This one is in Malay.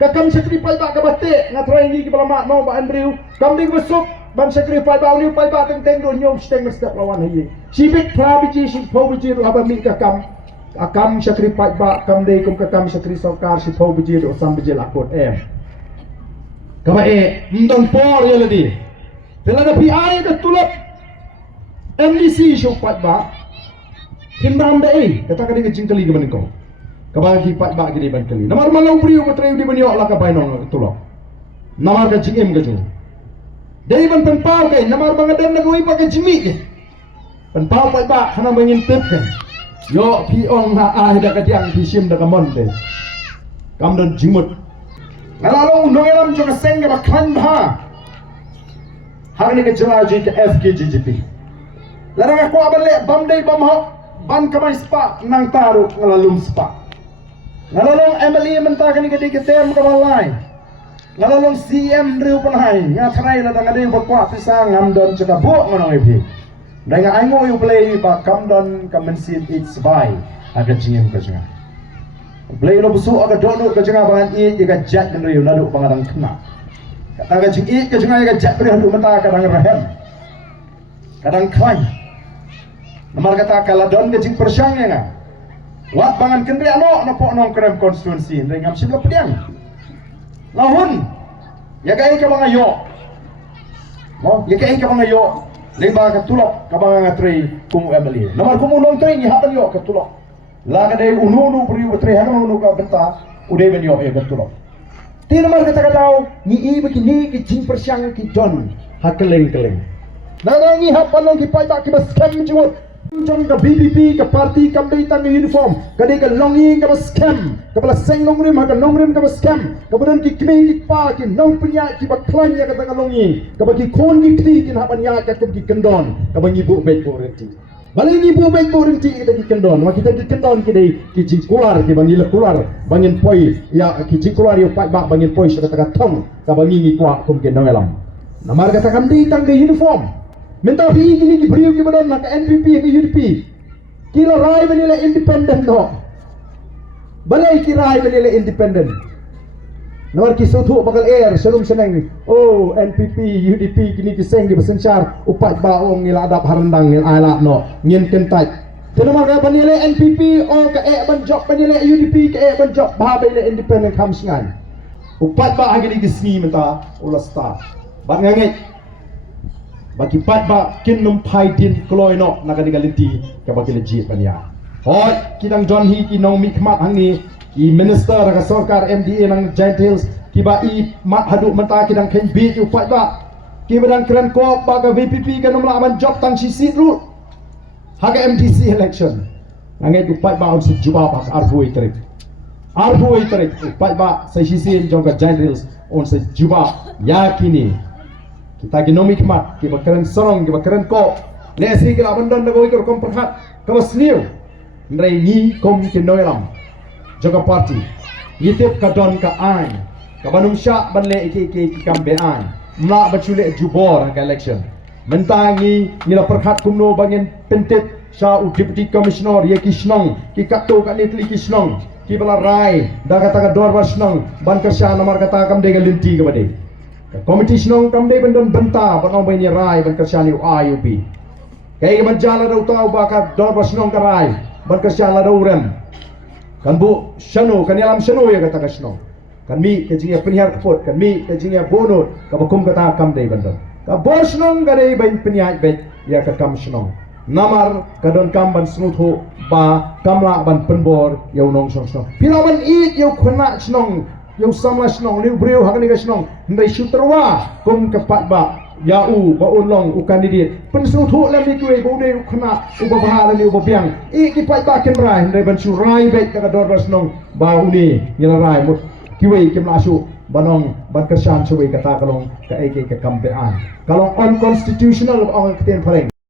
Kakam sacrifice ba kabate ngatray ni kipalamat no ba Andrew kam ding besuk ban sacrifice ba ni pai ba teng do nyom steng step lawan hi sibik prabiji si pobiji do aba mi kakam akam sacrifice ba kam dei kum kakam sacrifice sokar si pobiji do sam biji lakot kaba ndon por yeladi pela da pi ai da tulap MDC shopat ba himram dai kata ka ding jingkali ke maniko kabagi pat ba gidi ban kali namar malau priu ko treu di banyo la ka bainong tulok namar ka jingim ka jung dei ban pen pau ke namar bangadan na goi pa ka jimi ke pen pau pat ba hana bangin tip ke yo pi ong ha a da ka diang pi sim da ka mon de kam don jimut ngalalo nongelam jo ka seng ba khan ha har ni ka jara ji ka FKGGP larang ko abale bam dei bam ho ban kamay spa nang taru ngalalum spa ngalalong MLE mentakan ni gede ketem kamalai ngalalong CM riu panhai ngatrai la dangade bakwa pisang ngamdon ceka bo ngonong epi danga aingo yu play ba kamdon kamensin it's by aga jingem ka jenga play lo busu aga dono ka jenga bangan i ga jat riu nadu pangadang kena kata ga jing i ka jenga ga jat riu nadu menta kadang rahem kadang klai namar kata kaladon ke jing persyang ya nga wat bangan kendri ano na po nong krem konstituensi ndeng ngam sibla pediang lahun ya kai ka mga yo mo ya kai ka mga yo leba ka tulok ka mga ngatri kum MLE namar kumunong tri ni hapan yo ka tulok la ka dai ununu pri utri hanu unu ka benta ude ben yo ya ka tulok ti namar kata kadaw ni i begini ki jing persyang ki don hakeleng-keleng na ni hapan nong ki pai tak ki baskem jiwot Jom ka BBP ka party kam dei tang uniform kadai ka longing ka scam ka pala seng nongrim ha ka nongrim ka scam kemudian ki kmi ki pa ki nong punya ki baklan ya ka tang longing ka bagi kon ki kti ki ha panya ka ki kendon ka bagi bu baik po renti bali ni bu baik po renti kita ki kendon ma kita ki kendon ki dei ki jing keluar ki bangi le keluar bangin poi ya ki jing keluar yo pai ba bangin poi sa ka tong ka bangi ni kwa kum ki nongelam namar ka kam dei tang uniform minta pi ini diberi ke badan nak NPP ke UDP kila rai menilai independen do balai kirai menilai independen nawar ki sotu bakal air serum seneng oh NPP UDP kini kiseng di besencar upat baong ngila adap harendang ngil ala no ngin kentai tenama ka menilai NPP oh ka ban job menilai UDP ka ban job ba menilai independen kam sengan upat ba agi di sni menta ulas sta bat ngangit bagi pat ba kin num pai din kloi no nakadigaliti ka bagi legit panya hoi kidang John hi ki nong mikmat hangi ki minister ka sarkar MDA nang Giant Hills ki ba i mat hadu menta kidang ken bi yu pat ba ki badang kran ko ba ka VPP ka num laman job tang si sit ru haga MDC election nangai tu pat ba on su juba ba arfui trik pat ba sa si sin jong ka Giant Hills on sa juba yakini kita genomik mat kita keren sorong kita keren ko lesi kita abandan na gawin ko komperhat kawas niyo nrai ni kom kinoylam jaga party yitip ka don ka ay ka banung sya banle iki kambe ay mla bachule jubor ka election mentangi nila perhat kumno bangin pentit sa deputy commissioner ye kisnong ki katto ka nitli kisnong ki bala rai da kata ka dor basnong ban ka sya nomor kata kam de galinti ka bade komiti sinong kamde bendon benta banong bani rai ban kasyani IUP kay man jala daw taw baka dorba sinong karai ban kasyala daw rem kan bu shano kanilam shano ya kata kasno kan mi kajinga penihar kapot kan mi kajinga bonot ka bakum kata kamde bendon ka bosnong gare ban penihar bet ya ka kam sinong namar kadon kam ban snutho ba kamla ban penbor yaunong song piraban it yau khona sinong yung samla snong liu brio hakani ka snong ndai shuterwa kum kapat ba yau ba unlong u candidate pensu thu lam ni tuai bo de khna u ba bha la ni u ba biang i ki pai ba ken rai ndai ban su rai bet ka dor ba snong ba uni ngila rai mut kiwei kim la su banong ban kersan suwei kata kalong ka ai ka kambe an kalong unconstitutional ang keten pareng